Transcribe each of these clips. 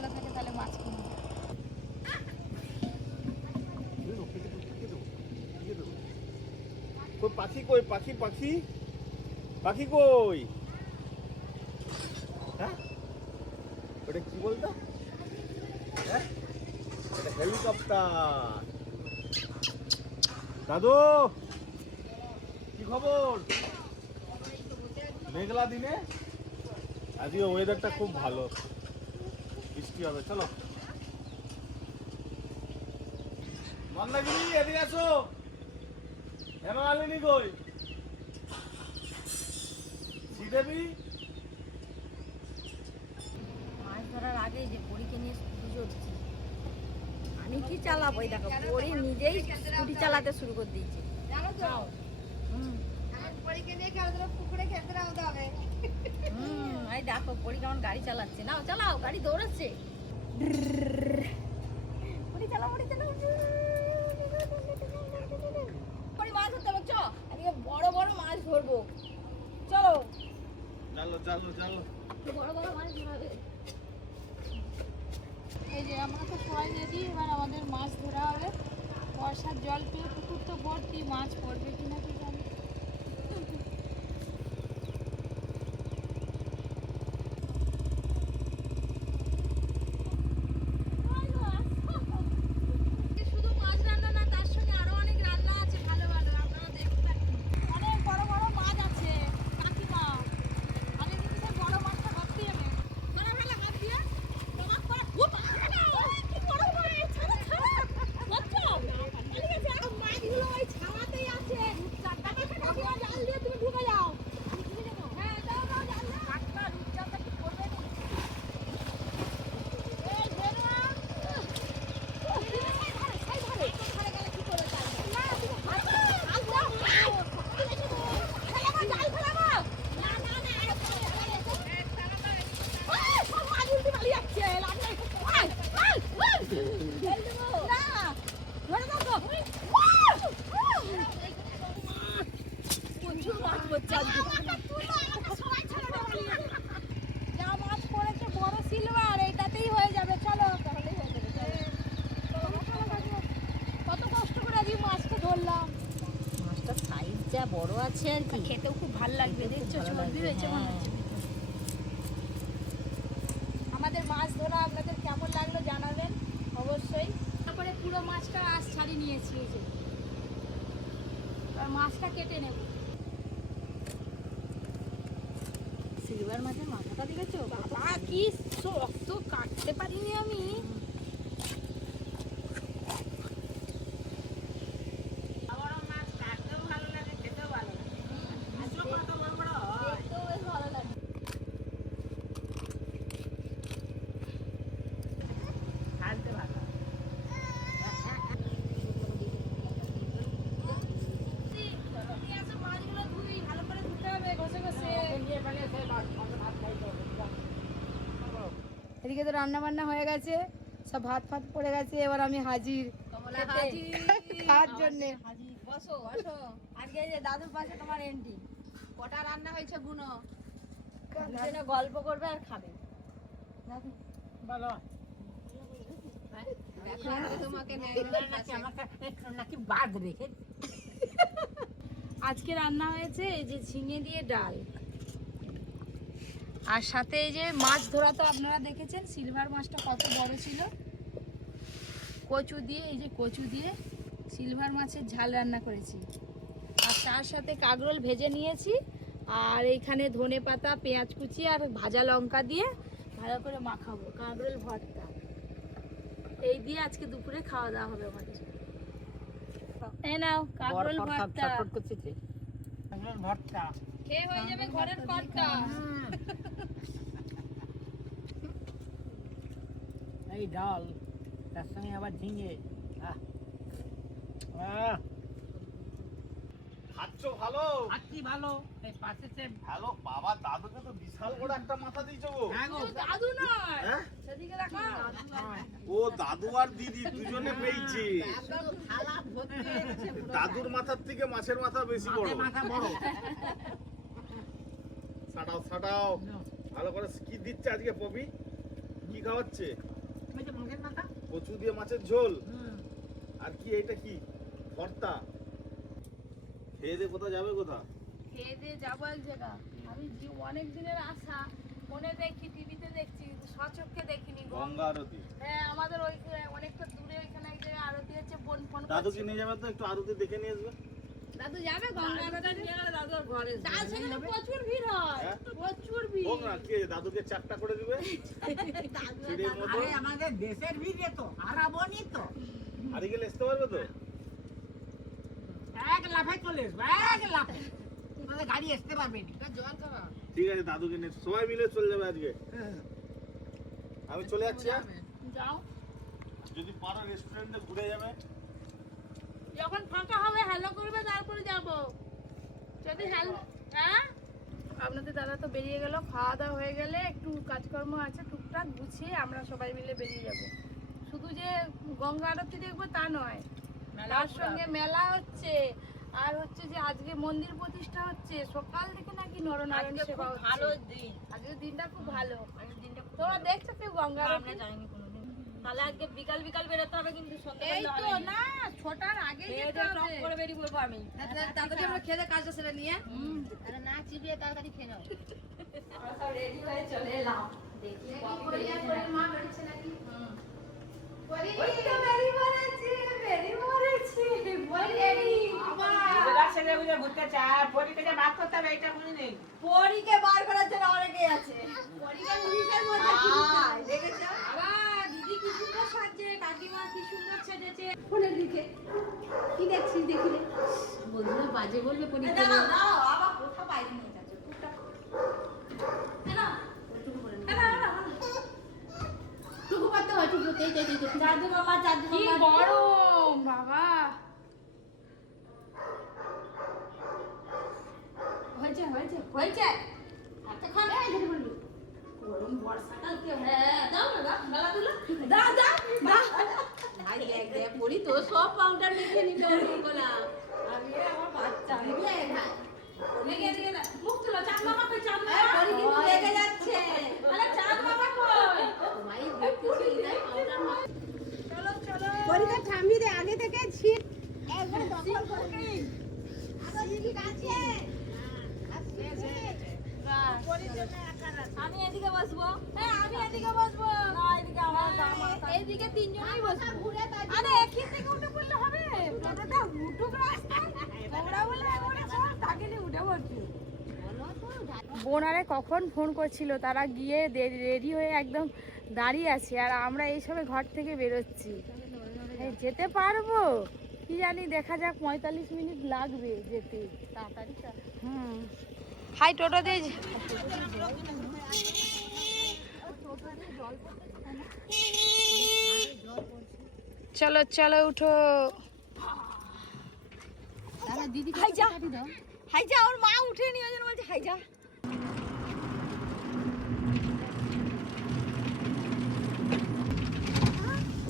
ভালো থাকে তাহলে মাছ কিনবো। কই পাখি, কই পাখি, পাখি পাখি কই? হ্যাঁ ওটা কি বলতো? হ্যাঁ এটা হেলিকপ্টার। দাদু কি খবর? মেঘলা দিনে আজকে ওয়েদারটা খুব ভালো, বৃষ্টি হবে। চলো মন্দাগিরি এদিকে আসো। হেমা মালিনী কই? শ্রীদেবী মাছ ধরার আগে যে পরীকে নিয়ে স্কুটি চড়ছি, আমি কি চালাবো? এই দেখো পরি নিজেই স্কুটি চালাতে শুরু করে দিয়েছে, জানো তো। পরীকে নিয়ে খেলাধুলা পুকুরে খেলতে নামতে হবে। এই দেখো পরি কেমন গাড়ি চালাচ্ছে। নাও চালাও, গাড়ি দৌড়াচ্ছে। পরি চালাও, পরি চালাও। পরি মাছ ধরতে হবে, চলো আজকে বড় বড় মাছ ধরবো। চলো চলো চলো চলো। বড় বড় মাছ ধরাবে। এই যে আমরা তো সবাই রেডি, এবার আমাদের মাছ ধরা হবে। বর্ষার জল পেয়ে পুকুর তো ভর্তি, মাছ পড়বে কিনা কি জানি। শুধু মাছ রান্না না, তার সঙ্গে আরো অনেক রান্না আছে ভালো ভালো, আপনারা দেখতে থাকুন। অনেক বড় বড় মাছ আছে কাকিমা। আমি কিন্তু সেই বড় মাছটা ধরতে যাবে। ধরে ফেলে হাত দিয়ে টমাক করে। ও বাবা, কি বড় মাছ! ছাড়া ছাড়া ধরছো? পালিয়ে গেছে। আর মাছগুলো ওই ছাওয়াতেই আছে। চারটাকে কাকিমা জাল দিয়ে তুমি ঢুকে যাও। আমি ঢুকে যাবো? হ্যাঁ যাও যাও, জাল দাও। কাকিমা রূপচাঁদটা কি করবে নি? এই ধরো। সেই ধরে গেলে কি করবে? না তুমি হাত দাও। ফেলাবো, জাল ফেলাবো। না না না, আরো পরে সব মাছ উল্টে পালিয়ে যাচ্ছে। লাভ নাই। ফেল দেবো। না, ধরে দাও তো। প্রচুর মাছ পড়ছে আজকে। যা মাছ পড়েছে বড় সিলভার, এইটাতেই হয়ে যাবে। চলো তাহলেই হয়ে যাবে। কত কষ্ট করে আজকে মাছটা ধরলাম। মাছটার সাইজ যা বড় আছে আর কি, খেতেও খুব ভালো লাগবে। দেখছো চর্বি রয়েছে মনে হচ্ছে। আমাদের মাছ ধরা আপনাদের কেমন লাগলো জানাবেন অবশ্যই। তারপরে পুরো মাছটা আঁশ ছাড়িয়ে নিয়েছি। এই যে আর মাছটা কেটে নেব। সিলভার মাছের মাথাটা দেখেছো? বাবা কি শক্ত, কাটতে পারিনি আমি। দেখতেও বেশ ভালো লাগে। মাছগুলো ধুই, ভালো করে ধুতে হবে ঘষে ঘষে। এদিকে তো রান্না বান্না হয়ে গেছে, সব ভাত ফাত পড়ে গেছে। এবার আমি হাজির খাওয়ার জন্য। বসো বসো। আজকে এই যে দাদুর পাশে তোমার এন্টি। কটা রান্না হয়েছে গুনো? দুজনে গল্প করবে আর খাবে। বলো তোমাকে নাকি বাদ রেখে। আজকে রান্না হয়েছে এই যে ঝিঙে দিয়ে ডাল, আর সাথে এই যে মাছ ধরা তো আপনারা দেখেছেন, সিলভার মাছটা কত বড় ছিল। কচু দিয়ে, এই যে কচু দিয়ে সিলভার মাছের ঝাল রান্না করেছি। আর তার সাথে কাঁকরোল ভেজে নিয়েছি। আর এইখানে ধনে পাতা, পেঁয়াজ কুচি আর ভাজা লঙ্কা দিয়ে ভালো করে মাখাবো। কাঁকরোল ভর্তা, এই দিয়ে আজকে দুপুরে খাওয়া দাওয়া হবে আমাদের। এই নাও কাঁকরোল ভর্তা। ভর্তা খেয়ে হয়ে যাবে ঘরের কর্তা। এই ডাল, তার সঙ্গে আবার ঝিঙে। খাচ্ছ ভালো? খাচ্ছি ভালো। এই পাশে সে ভালো বাবা, দাদুকে তো বিশাল বড় একটা মাথা দিয়েছো গো। দাদু নয়, হ্যাঁ? সেদিকে রাখো। ও দাদু আর দিদি দুজনে পেয়েছে। দাদুর মাথার থেকে মাছের মাথা বেশি বড়। মাথা বড়। ছাটাও ছাটাও ভালো করে। কি দিচ্ছে আজকে পপি? কি কি খাওয়াচ্ছে? ওই যে মাছের মাথা। কচু দিয়ে মাছের ঝোল। আর কি এটা কি? ভর্তা। খেয়ে দিয়ে কোথাও যাবে কোথা? খেয়ে দিয়ে যাবো এক জায়গা। আমি অনেক দিনের আশা, মনে দেখি টিভিতে দেখছি, সচক্ষে দেখিনি। গঙ্গা আরতি। হ্যাঁ, আমাদের ওই অনেকটা দূরে ওইখানে এক জায়গায় আরতি হচ্ছে, বোন ফোন দাদুকে নিয়ে যাবে তো, একটু আরতি দেখে নিয়ে আসবে। দাদু যাবে গঙ্গা আরতি নিয়ে গেলে দাদুর ঘরে তার সেখানে প্রচুর ভিড় হয়, হ্যাঁ? প্রচুর ভিড়। হোক না, কে দাদুকে চারটা করে দিবে সিঁড়ির মতো। আরে আমাদের দেশের ভিড়ে তো হারাবনি তো। হারি গেলে আসতে পারবে তো? এক লাফে চলে আসবো, এক লাফে। আমাদের গাড়ি আসতে পারবে না। জল খাবা? ঠিক আছে, দাদুকে নিয়ে সবাই মিলে চলে যাবে আজকে। আমি চলে যাচ্ছি। হ্যাঁ? যাও, যদি পারো রেস্টুরেন্টে ঘুরে যাবে। যখন ফাঁকা হবে হ্যালো করবে, তারপরে যাব। যদি হ্যালো, হ্যাঁ আপনাদের দাদা তো বেরিয়ে গেল, খাওয়া দাওয়া হয়ে গেলে একটু কাজকর্ম আছে টুকটাক গুছিয়ে আমরা সবাই মিলে বেরিয়ে যাব। শুধু যে গঙ্গা আরতি দেখবো তা নয়, তার সঙ্গে মেলা হচ্ছে, আর হচ্ছে যে আজকে মন্দির প্রতিষ্ঠা হচ্ছে। সকাল থেকে নাকি নরনারায়ণ সেবা হচ্ছে। ভালো দিন, আজকের দিনটা খুব ভালো। তোমরা দেখছো কেউ গঙ্গা আরতি? তাহলে আজকে বিকাল বিকাল বেরোতে হবে, কিন্তু এই তো না, ছটার আগে যেতে হবে। করে বেরিয়ে পড়বো আমি। তাড়াতাড়ি আমরা খেতে কাজটা সেরে নিয়ে আরে না চিবিয়ে তাড়াতাড়ি খেয়ে নাও। আমরা সব রেডি হয়ে চলে এলাম। দেখি মা বেরিয়েছে নাকি? ওই তো বেরিয়ে পড়েছি, বেরিয়ে পড়েছি। এবার ছেলে বুঝে ঘুরতে চায়, পরীকে যে বাদ করতে হবে এটা মনে নেই। পরীকে বার করার জন্য অনেকেই আছে। পরীকে পুলিশের মধ্যে দেখেছো? আবার দিদি কি সুন্দর সাজছে, কাকিমা কি সুন্দর সেজেছে। ফোনের দিকে কি দেখছিস? দেখি রে। বন্ধুরা বাজে বলবে পরীক্ষা দাও দাও, আবার কোথা বাইরে নিয়ে যাচ্ছে টুকটাক। না টুকু করতে হয়, টুকু এই জাদু মামা, জাদু মামা। কি গরম বাবা। হয়েছে হয়েছে হয়েছে। এতক্ষণ ধরে বললি গরম বর্ষাকালকে। হ্যাঁ দাও না, দাও মেলা দিলো, দাও দাও দাও। ভাই দেখ দেখ পরি তো সব পাউডার মেখে নিল গোলা। আমি আমার বাচ্চা দিবে ভাই লেগে দিয়ে দাও। মুখ তুলো, চাঁদ মামা কই? চাঁদ মামা পরি কিন্তু লেগে যাচ্ছে। আরে চাঁদ মামা কই? ভাই দেখতেছিস না পাউডার মাখ। চলো চলো। পরীক্ষা থামিয়ে দে, আগে থেকে ছিট একবার দখল করবি। ছিট আছে। আমি এদিকে বসবো। হ্যাঁ আমি এদিকে বসবো। না এদিকে আমার দাম আছে। এইদিকে তিনজনই বসবো। ঘুরে তাই আরে এখান থেকে উঠে পড়লে হবে? টোটোটা উঠুক রাস্তায়। তোমরা বলে এমন সব তাকে নিয়ে উঠে পড়ছি। বোনারে কখন ফোন করছিল, তারা গিয়ে রেডি হয়ে একদম দাঁড়িয়ে আছে, আর আমরা এই সময় ঘর থেকে বেরোচ্ছি। এই যেতে পারবো কি জানি, দেখা যাক। 45 মিনিট লাগবে যেতে। তাড়াতাড়ি হুম। হাই টোটো দিয়ে চলো চলো উঠো। দিদি হাই যা, হাই যা। ওর মা উঠে নি, ওই জন্য বলছে হাই যা।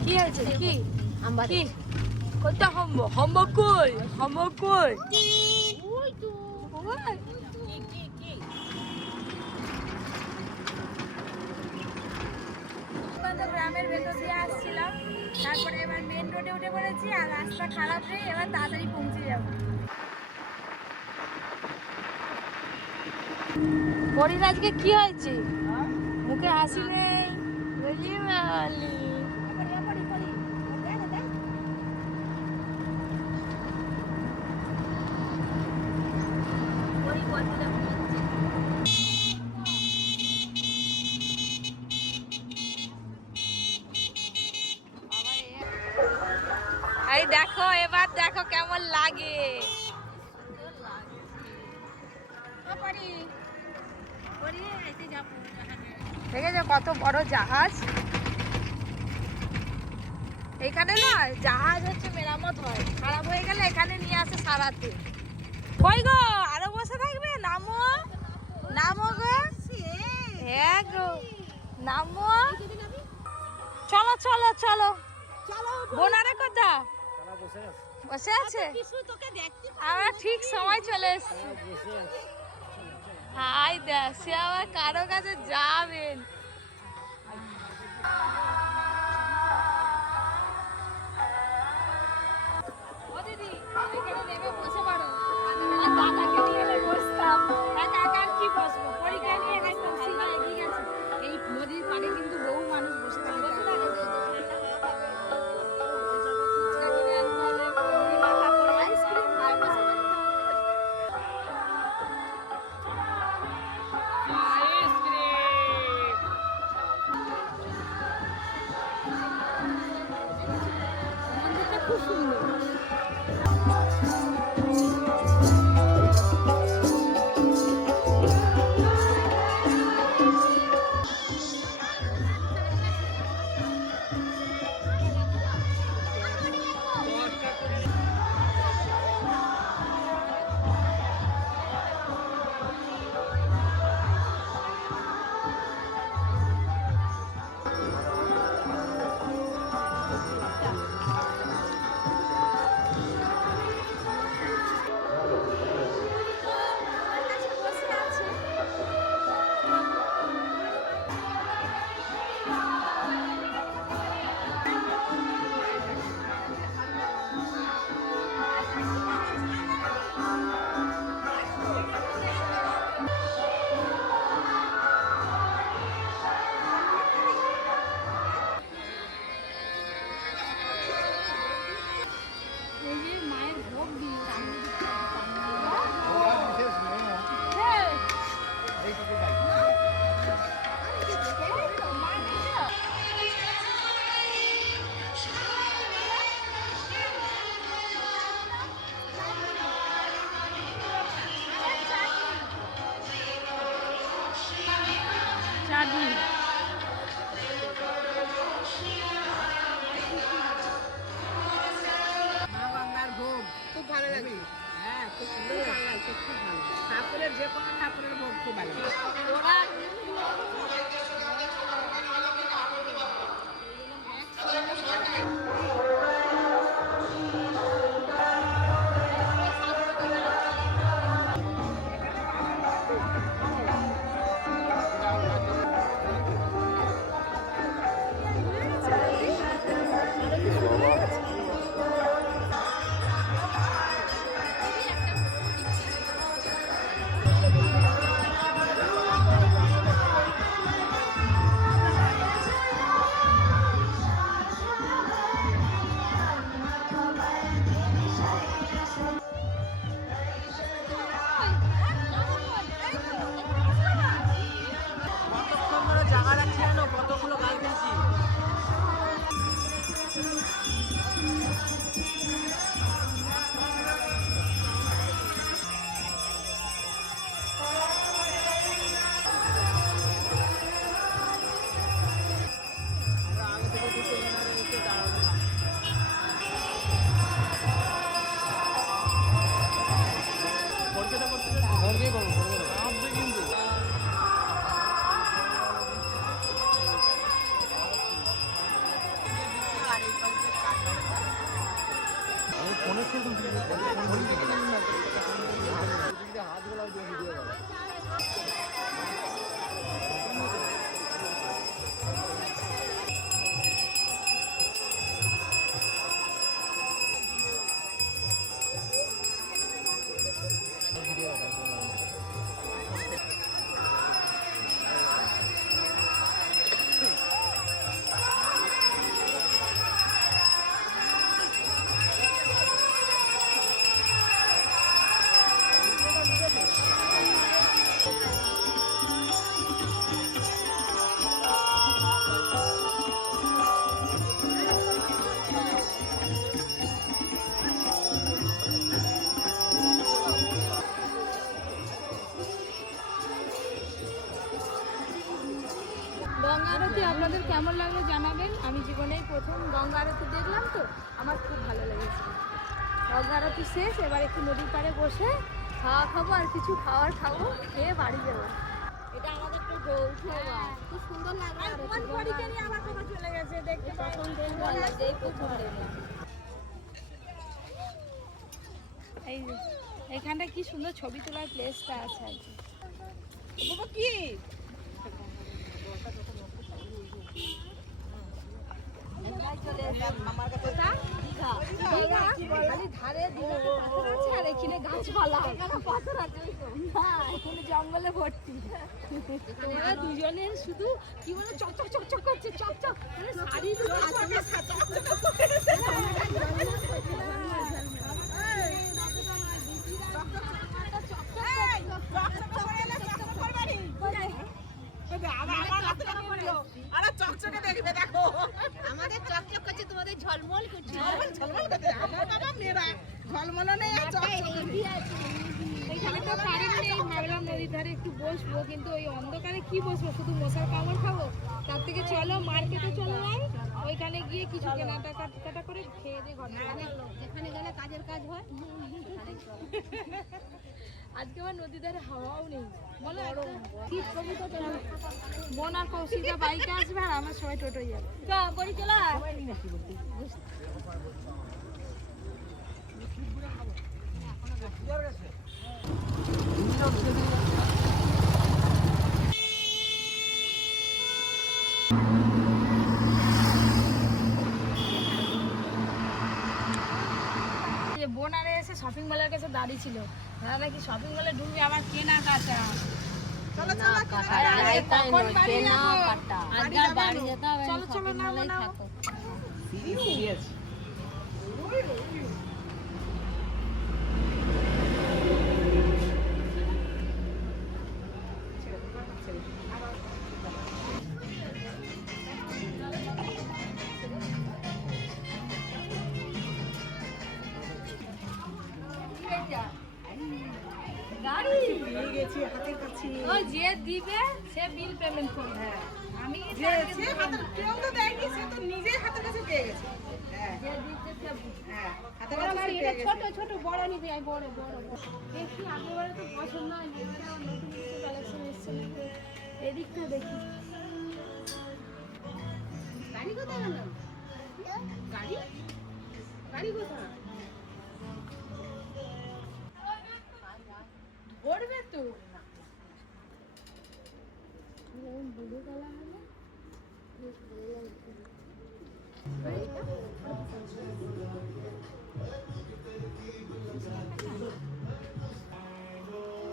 কি হয়েছে? কি কি কোনটা হম্ব? হম্ব কই? হম্ব কই? ওই তো ওই। কি তো গ্রামের ভেতর দিয়ে আসছিলাম, তারপরে এবার মেন রোডে উঠে পড়েছি, আর রাস্তা খারাপ নেই, এবার তাড়াতাড়ি পৌঁছে যাব। পরির আজকে কি হয়েছে? মুখে হাসি নেই। বলি মালি পরি বলতে এই দেখো, এবার দেখো কেমন লাগে। দেখেছো কত বড় জাহাজ? এখানে না জাহাজ হচ্ছে মেরামত হয়, খারাপ হয়ে গেলে এখানে নিয়ে আসে সারাতে। কই গো, আরো বসে থাকবে? নামো নামো গো। হ্যাঁ গো নামো। চলো চলো চলো। বোনারে কোথা বসে আছে? আমরা ঠিক সময় চলে এসছি। হাই দেখ, সে আবার কারো কাছে যাবেন। ও দিদি, এখানে নেমে বসে পড়ো। আর দাদাকে নিয়ে এলে বসতাম। একা একা আর কি বসবো? পরীক্ষা নিয়ে গেছিলাম, সীমা এগিয়ে গেছে। এই নদীর পাড়ে কিন্তু বহু মানুষ বসে থাকে। ফুচকা কিনে আনতে হবে, মুড়ি মাখা করে আইসক্রিম খাই, বসে থাকতে হবে। মন্দিরটা খুব সুন্দর। এই যে মায়ের ভোগ দিয়ে চাটনি। মা গঙ্গার ভোগ খুব ভালো লাগে। হ্যাঁ, খুব সুন্দর ভালো লাগছে, খুব ভালো। ঠাকুরের যে কোনো ঠাকুরের ভোগ খুব ভালো লাগে। ওরা কতক্ষণ ধরে জায়গা রাখছি জানো, কতগুলো গাল ফেলছি। আমরা আগে থেকে ঢুকে এনারে এসে দাঁড়াবো না। পরীক্ষাটা করতে ঘর দিয়ে করবো, আসবে কিন্তু। গঙ্গা আরতি আপনাদের কেমন লাগলো জানাবেন। আমি জীবনেই প্রথম গঙ্গা আরতি দেখলাম, তো আমার খুব ভালো লেগেছে। গঙ্গা আরতি শেষ, এবার একটু নদীর পাড়ে বসে খাওয়া খাবো, আর কিছু খাওয়ার খাবো, খেয়ে বাড়ি যাবো। এটা আমাদের তো খুব সুন্দর লাগলো। আর পরীক্ষা নিয়ে আমার কথা চলে গেছে, দেখতে তখন এই প্রথম দেখলাম। এই যে এখানটা কি সুন্দর ছবি তোলার প্লেসটা আছে আর কি। বাবা কি খালি ধারে দিঘাতে পাথর আছে আর এখানে গাছপালা এখানে পাথর আছে না এখানে জঙ্গলে ভর্তি তোমরা দুজনের শুধু কি বলে চকচক চকচক করছে চকচক মানে শাড়ি আমাদের চকচক করছে তোমাদের ঝলমল করছে এখানে তো কারেন্ট নেই ভাবলাম নদীর ধারে একটু বসবো কিন্তু ওই অন্ধকারে কি বসবো শুধু মশার কামড় খাবো তার থেকে চলো মার্কেটে চলে যাই ওইখানে গিয়ে কিছু কেনাকাটা করে খেয়ে দিয়ে ঘর যেখানে গেলে কাজের কাজ হয় আজকে আমার নদীর ধারে হাওয়াও নেই বলো শীত কবিতা বোন আর কৌশিকা বাইকে আসবে আর আমার সবাই টোটোই যাবে বড়ি চলা বোন আরে এসে শপিং মলের কাছে দাঁড়িয়ে ছিল দাদা নাকি শপিং মলে ঢুকবে আমার কেনাকাটা কখন বাড়ি যাবো চলো চলো নামো নামো ওই যে দিবে সে বিল পেমেন্ট করবে আমি যে দিতে সে ছোট ছোট বড় নিবি আমি বড় বড় দেখি আগেবারে তো পছন্দ হয় নতুন কিছু কালেকশন এসছে এদিকটা দেখি গাড়ি কোথায় গেল গাড়ি গাড়ি কোথায় পড়বে তো ব্লু কালার হলে বেশ ভালো লাগবে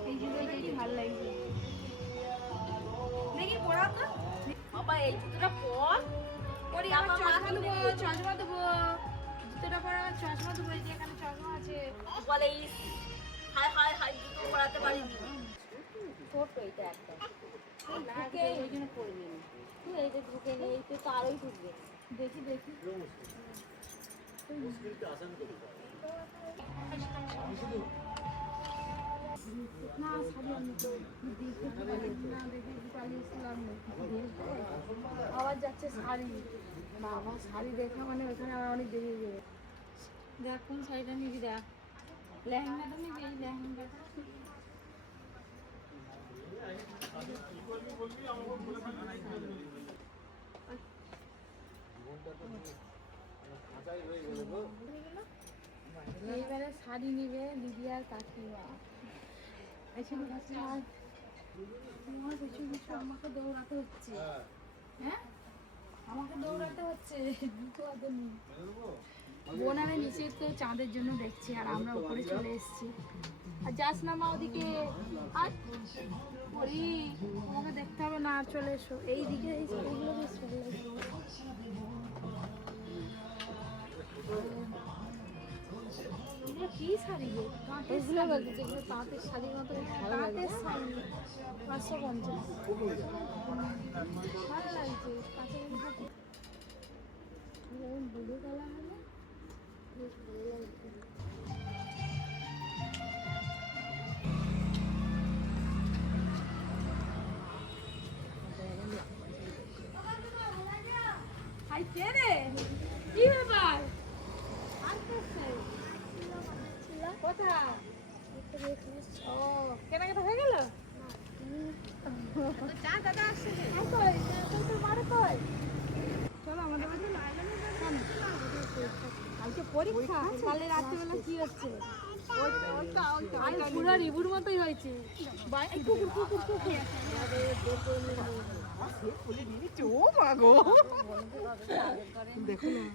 এই জুতোটা ভালো লাগছে দেখি পড়া তো বাবা এই জুতোটা পর পরি আমার চশমা দেবো জুতোটা পরা চশমা দেবো এই যে এখানে চশমা আছে বলে হাই হাই হাই জুতো পরাতে পারিনি ছোট এটা একটা ঢুকে ওই জন্য পড়বি না তুই এইটা ঢুকে নেই এই তো আরোই ঢুকবে দেখি দেখি না শাড়ি আমি তো না দেখে পালিয়েছিলাম আবার যাচ্ছে শাড়ি বাবা শাড়ি দেখা মানে ওখানে আমার অনেক দেরি হয়ে যাবে দেখ কোন শাড়িটা নিবি দেখ লেহেঙ্গাটা নিবি এই লেহেঙ্গাটা এইবারে শাড়ি নিবে দিদি আর কাকিমা আমাকে দৌড়াতে হচ্ছে হ্যাঁ আমাকে দৌড়াতে হচ্ছে দুটো হাতে নিয়ে বোনারে নিচে তো চাঁদের জন্য দেখছি আর আমরা উপরে চলে এসেছি আর যাস না মা ওদিকে আর পরি আমাকে দেখতে হবে না আর চলে এসো এইদিকে এই এইগুলো বেশ ভালো লাগছে এগুলো কি শাড়ি গো এগুলো বলতে যেগুলো তাঁতের শাড়ির মতো তাঁতের শাড়ি 550 ভালো লাগছে কাছাকাছি ব্লু কালার হলে বেশ ভালো লাগছে হাই কে রে কি ব্যাপার কোথায় ও কেনাকাটা হয়ে গেল চা দাদা আসছে চলো আমাদের কালকে পরীক্ষা কালে রাত্রিবেলা কি হচ্ছে পুরো রিবুর মতোই হয়েছে কুকুর কুকুর কুকুর দেখো না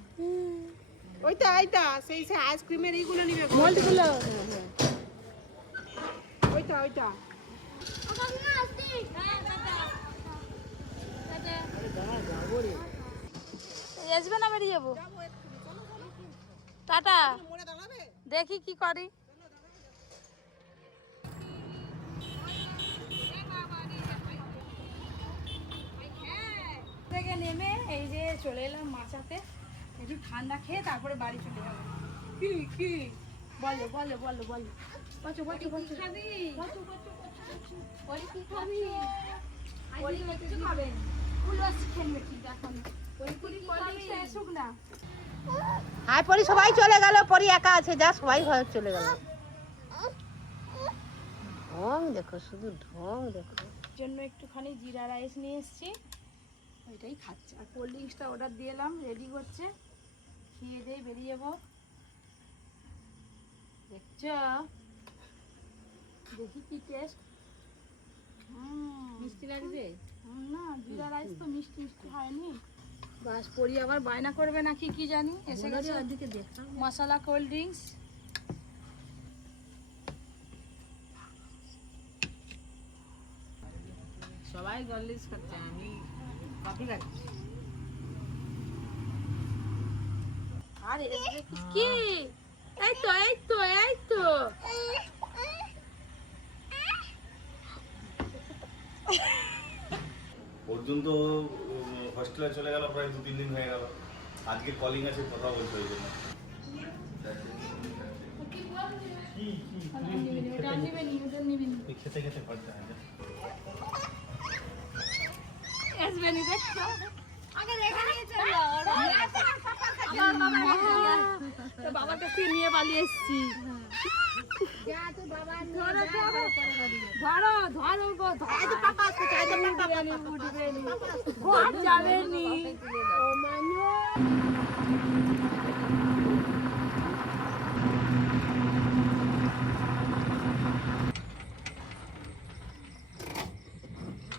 ওইটা ওইটা সেই সে আইসক্রিমের এইগুলো নিবে গো। মোল্ডগুলো ওইটা ওইটা আসবে না বেরিয়ে যাবো টাটা দেখি কি করি থেকে নেমে এই যে চলে এলাম মাচাতে একটু ঠান্ডা খেয়ে তারপরে বাড়ি চলে যাবো কি কি বলো বলো বলো বলো বলো বলো বলো খাবি বলি কি খাবি বলি কিছু খাবেন ফুলবাস খেলবে কি এখন বলি পুরি কলিংটা এসুক না হাই পরি সবাই চলে গেল, পরি একা আছে, যা সবাই ঘরে চলে গেল। ঢং দেখো, শুধু ঢং দেখো। জন্য একটুখানি জিরা রাইস নিয়ে এসেছি, ওইটাই খাচ্ছে। আর কোল্ড ড্রিঙ্কসটা অর্ডার দিয়ে এলাম, রেডি করছে, খেয়ে দিয়ে বেরিয়ে যাবো। দেখছো, দেখি কি টেস্ট। মিষ্টি লাগবে না, জিরা রাইস তো মিষ্টি মিষ্টি হয়নি। বাস পরি আবার বায়না করবে নাকি কি জানি। এসে গেছে ওদিকে দেখতাম মশলা কোল্ড ড্রিঙ্কস। সবাই গল্লিস করছে, আমি কফি খাচ্ছি। আরে কি, এই তো এই তো এই তো অর্জুন তো হস্টেলে চলে গেল, প্রায় 2-3 দিন হয়ে গেল। আজকে কলিং আছে, কথা বলছে ওই জন্য। খেতে খেতে খরচা হয় না। বাবার কাছে নিয়ে পালিয়ে এসছি। ধরো ধরো গো, যাবে নি।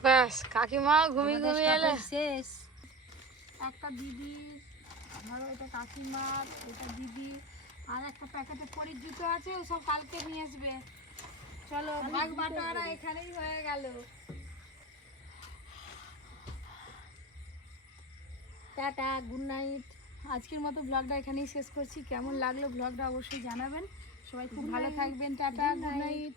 ব্যাস কাকিমা ঘুমিয়ে ঘুমিয়ে এলে শেষ। একটা দিদি, ধরো এটা কাকিমার, এটা দিদি, আর একটা প্যাকেটে পরির জুতো আছে, ওসব কালকে নিয়ে আসবে। চলো ভাগ বাটোয়ারা এখানেই হয়ে গেল। Tata, good night. আজকের মতো ব্লগটা এখানেই শেষ করছি। কেমন লাগলো ব্লগটা অবশ্যই জানাবেন। সবাই খুব ভালো থাকবেন। Tata, good night.